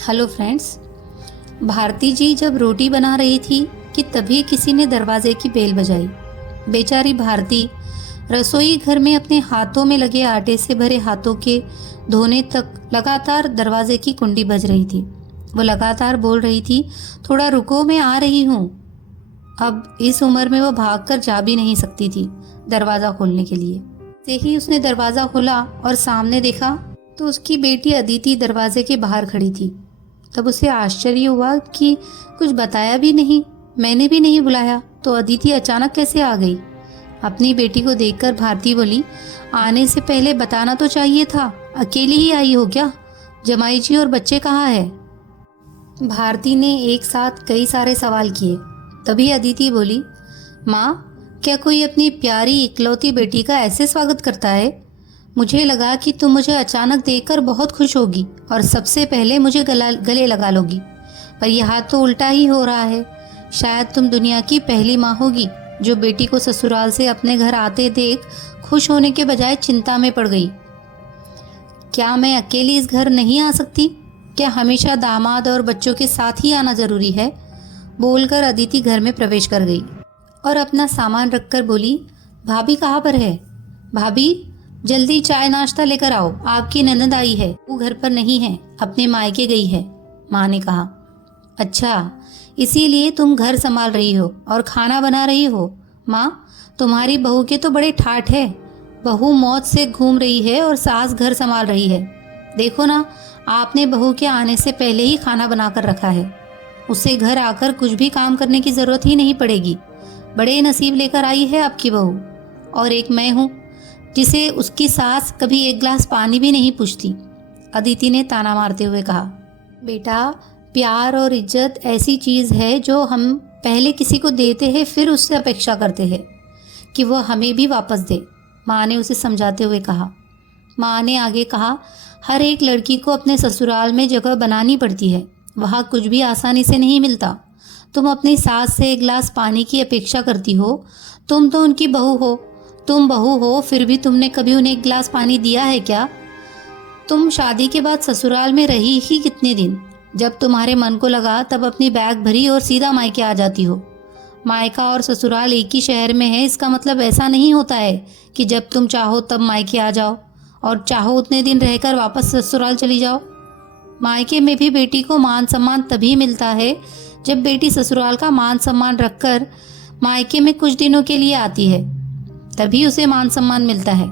Hello friends. Bharti जी जब रोटी बना रही थी कि तभी किसी ने दरवाजे की बेल बजाई। बेचारी भारती रसोई घर में अपने हाथों में लगे आटे से भरे हाथों के धोने तक लगातार दरवाजे की कुंडी बज रही थी। वो लगातार बोल रही थी, थोड़ा रुको, मैं आ रही हूँ। अब इस उम्र में वो भागकर जा भी नहीं सकती थी दरवाज़ा खोलने के लिए। से ही उसने दरवाज़ा खोला और सामने देखा तो उसकी बेटी अदिति दरवाजे के बाहर खड़ी थी। तब उसे आश्चर्य हुआ कि कुछ बताया भी नहीं, मैंने भी नहीं बुलाया, तो अदिति अचानक कैसे आ गई। अपनी बेटी को देखकर भारती बोली, आने से पहले बताना तो चाहिए था, अकेली ही आई हो क्या? जमाई जी और बच्चे कहाँ है? भारती ने एक साथ कई सारे सवाल किए। तभी अदिति बोली, माँ, क्या कोई अपनी प्यारी इकलौती बेटी का ऐसे स्वागत करता है? मुझे लगा कि तुम मुझे अचानक देखकर बहुत खुश होगी और सबसे पहले मुझे गले लगा लोगी, पर यहाँ तो उल्टा ही हो रहा है। शायद तुम दुनिया की पहली माँ होगी जो बेटी को ससुराल से अपने घर आते देख खुश होने के बजाय चिंता में पड़ गई। क्या मैं अकेली इस घर नहीं आ सकती? क्या हमेशा दामाद और बच्चों के साथ ही आना जरूरी है? बोलकर अदिति घर में प्रवेश कर गई और अपना सामान रखकर बोली, भाभी कहाँ पर है? भाभी, जल्दी चाय नाश्ता लेकर आओ, आपकी ननद आई है, वो घर पर नहीं है, अपने मायके गई है, माँ ने कहा। अच्छा, इसीलिए तुम घर संभाल रही हो और खाना बना रही हो? माँ, तुम्हारी बहू के तो बड़े ठाठ है। बहू मौत से घूम रही है और सास घर संभाल रही है। देखो ना, आपने बहू के आने से पहले ही खाना बनाकर रखा है। उसे घर आकर कुछ भी काम करने की जरूरत ही नहीं पड़ेगी। बड़े नसीब लेकर आई है आपकी बहू। और एक मैं हूँ जिसे उसकी सास कभी एक गिलास पानी भी नहीं पूछती, अदिति ने ताना मारते हुए कहा। बेटा, प्यार और इज्जत ऐसी चीज़ है जो हम पहले किसी को देते हैं, फिर उससे अपेक्षा करते हैं कि वह हमें भी वापस दे, माँ ने उसे समझाते हुए कहा। माँ ने आगे कहा, हर एक लड़की को अपने ससुराल में जगह बनानी पड़ती है, वहाँ कुछ भी आसानी से नहीं मिलता। तुम अपनी सास से एक गिलास पानी की अपेक्षा करती हो, तुम तो उनकी बहू हो। तुम बहू हो, फिर भी तुमने कभी उन्हें एक गिलास पानी दिया है क्या? तुम शादी के बाद ससुराल में रही ही कितने दिन? जब तुम्हारे मन को लगा तब अपनी बैग भरी और सीधा मायके आ जाती हो। मायका और ससुराल एक ही शहर में है, इसका मतलब ऐसा नहीं होता है कि जब तुम चाहो तब मायके आ जाओ और चाहो उतने दिन रहकर वापस ससुराल चली जाओ। मायके में भी बेटी को मान सम्मान तभी मिलता है जब बेटी ससुराल का मान सम्मान रखकर मायके में कुछ दिनों के लिए आती है, तभी उसे मान सम्मान मिलता है।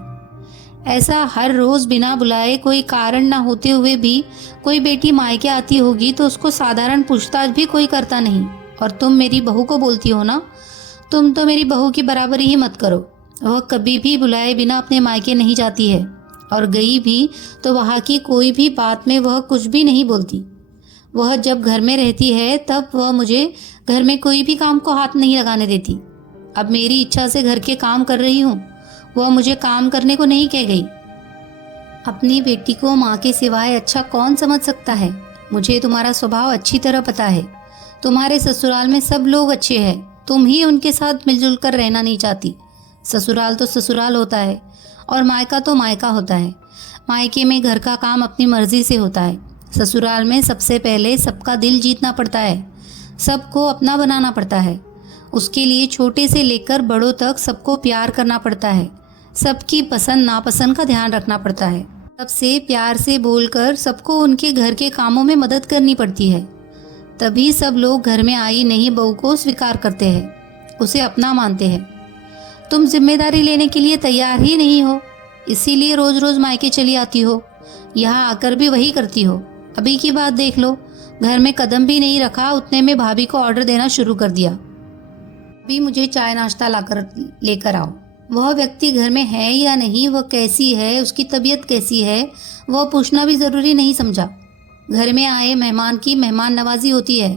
ऐसा हर रोज बिना बुलाए, कोई कारण ना होते हुए भी कोई बेटी मायके आती होगी तो उसको साधारण पूछताछ भी कोई करता नहीं। और तुम मेरी बहू को बोलती हो ना, तुम तो मेरी बहू की बराबरी ही मत करो। वह कभी भी बुलाए बिना अपने मायके नहीं जाती है, और गई भी तो वहाँ की कोई भी बात में वह कुछ भी नहीं बोलती। वह जब घर में रहती है तब वह मुझे घर में कोई भी काम को हाथ नहीं लगाने देती। अब मेरी इच्छा से घर के काम कर रही हूँ, वह मुझे काम करने को नहीं कह गई। अपनी बेटी को माँ के सिवाय अच्छा कौन समझ सकता है? मुझे तुम्हारा स्वभाव अच्छी तरह पता है। तुम्हारे ससुराल में सब लोग अच्छे हैं, तुम ही उनके साथ मिलजुल कर रहना नहीं चाहती। ससुराल तो ससुराल होता है और मायका तो मायका होता है। मायके में घर का काम अपनी मर्जी से होता है। ससुराल में सबसे पहले सबका दिल जीतना पड़ता है, सबको अपना बनाना पड़ता है। उसके लिए छोटे से लेकर बड़ों तक सबको प्यार करना पड़ता है, सबकी पसंद नापसंद का ध्यान रखना पड़ता है, सबसे प्यार से बोलकर सबको उनके घर के कामों में मदद करनी पड़ती है। तभी सब लोग घर में आई नई बहू को स्वीकार करते हैं, उसे अपना मानते हैं। तुम जिम्मेदारी लेने के लिए तैयार ही नहीं हो, इसीलिए रोज रोज मायके चली आती हो। यहाँ आकर भी वही करती हो। अभी की बात देख लो, घर में कदम भी नहीं रखा, उतने में भाभी को ऑर्डर देना शुरू कर दिया, भी मुझे चाय नाश्ता लाकर लेकर आओ। वह व्यक्ति घर में है या नहीं, वह कैसी है, उसकी तबीयत कैसी है, वह पूछना भी ज़रूरी नहीं समझा। घर में आए मेहमान की मेहमान नवाजी होती है,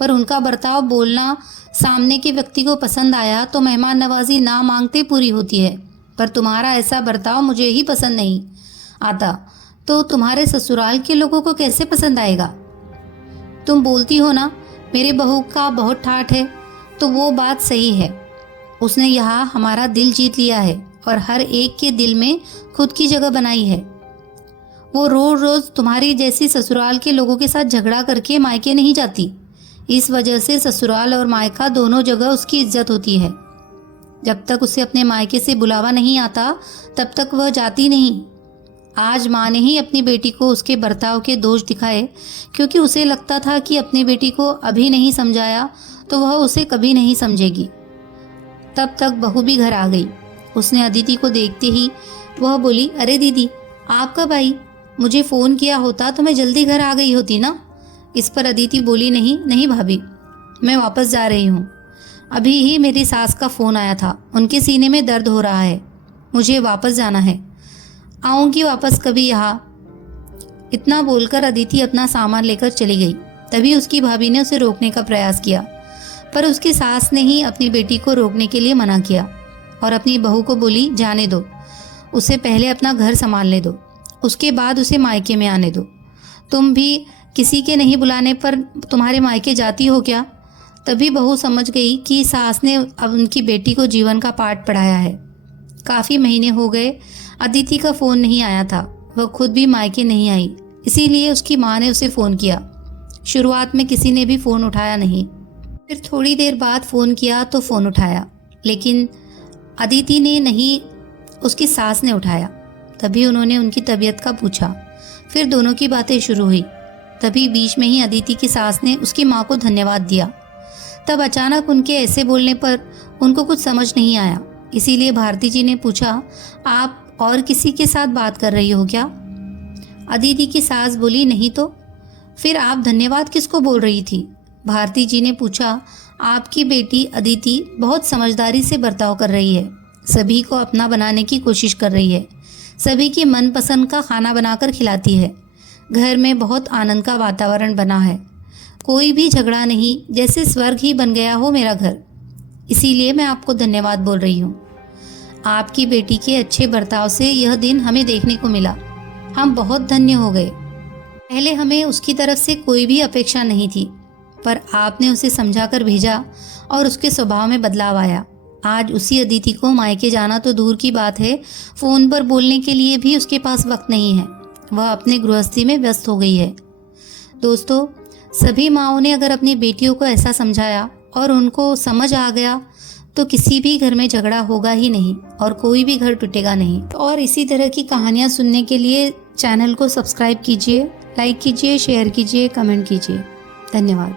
पर उनका बर्ताव, बोलना सामने के व्यक्ति को पसंद आया तो मेहमान नवाजी ना मांगते पूरी होती है। पर तुम्हारा ऐसा बर्ताव मुझे ही पसंद नहीं आता, तो तुम्हारे ससुराल के लोगों को कैसे पसंद आएगा? तुम बोलती हो ना मेरे बहू का बहुत ठाठ है, तो वो बात सही है। उसने यहाँ हमारा दिल जीत लिया है और हर एक के दिल में खुद की जगह बनाई है। वो रोज रोज तुम्हारी जैसी ससुराल के लोगों के साथ झगड़ा करके मायके नहीं जाती। इस वजह से ससुराल और मायका दोनों जगह उसकी इज्जत होती है। जब तक उसे अपने मायके से बुलावा नहीं आता तब तक वह जाती नहीं। आज माँ ने ही अपनी बेटी को उसके बर्ताव के दोष दिखाए, क्योंकि उसे लगता था कि अपनी बेटी को अभी नहीं समझाया तो वह उसे कभी नहीं समझेगी। तब तक बहू भी घर आ गई। उसने अदिति को देखते ही वह बोली, अरे दीदी आप कब आई? मुझे फ़ोन किया होता तो मैं जल्दी घर आ गई होती ना। इस पर अदिति बोली, नहीं भाभी, मैं वापस जा रही हूँ। अभी ही मेरी सास का फ़ोन आया था, उनके सीने में दर्द हो रहा है, मुझे वापस जाना है, आऊँगी वापस कभी यहाँ। इतना बोलकर अदिति अपना सामान लेकर चली गई। तभी उसकी भाभी ने उसे रोकने का प्रयास किया, पर उसकी सास ने ही अपनी बेटी को रोकने के लिए मना किया और अपनी बहू को बोली, जाने दो, उसे पहले अपना घर संभालने दो, उसके बाद उसे मायके में आने दो। तुम भी किसी के नहीं बुलाने पर तुम्हारे मायके जाती हो क्या? तभी बहू समझ गई कि सास ने अब उनकी बेटी को जीवन का पाठ पढ़ाया है। काफ़ी महीने हो गए अदिति का फ़ोन नहीं आया था। वह खुद भी मायके नहीं आई, इसीलिए उसकी माँ ने उसे फ़ोन किया। शुरुआत में किसी ने भी फ़ोन उठाया नहीं, फिर थोड़ी देर बाद फ़ोन किया तो फ़ोन उठाया, लेकिन अदिति ने नहीं, उसकी सास ने उठाया। तभी उन्होंने उनकी तबीयत का पूछा, फिर दोनों की बातें शुरू हुई। तभी बीच में ही अदिति की सास ने उसकी माँ को धन्यवाद दिया। तब अचानक उनके ऐसे बोलने पर उनको कुछ समझ नहीं आया, इसीलिए भारती जी ने पूछा, आप और किसी के साथ बात कर रही हो क्या? अदिति की सास बोली, नहीं तो। फिर आप धन्यवाद किसको बोल रही थी? भारती जी ने पूछा। आपकी बेटी अदिति बहुत समझदारी से बर्ताव कर रही है, सभी को अपना बनाने की कोशिश कर रही है, सभी की मनपसंद का खाना बनाकर खिलाती है। घर में बहुत आनंद का वातावरण बना है, कोई भी झगड़ा नहीं, जैसे स्वर्ग ही बन गया हो मेरा घर। इसीलिए मैं आपको धन्यवाद बोल रही हूँ। आपकी बेटी के अच्छे बर्ताव से यह दिन हमें देखने को मिला, हम बहुत धन्य हो गए। पहले हमें उसकी तरफ से कोई भी अपेक्षा नहीं थी, पर आपने उसे समझा कर भेजा और उसके स्वभाव में बदलाव आया। आज उसी अदिति को मायके जाना तो दूर की बात है, फ़ोन पर बोलने के लिए भी उसके पास वक्त नहीं है। वह अपने गृहस्थी में व्यस्त हो गई है। दोस्तों, सभी माँओं ने अगर अपनी बेटियों को ऐसा समझाया और उनको समझ आ गया तो किसी भी घर में झगड़ा होगा ही नहीं और कोई भी घर टूटेगा नहीं। और इसी तरह की कहानियाँ सुनने के लिए चैनल को सब्सक्राइब कीजिए, लाइक कीजिए, शेयर कीजिए, कमेंट कीजिए। धन्यवाद।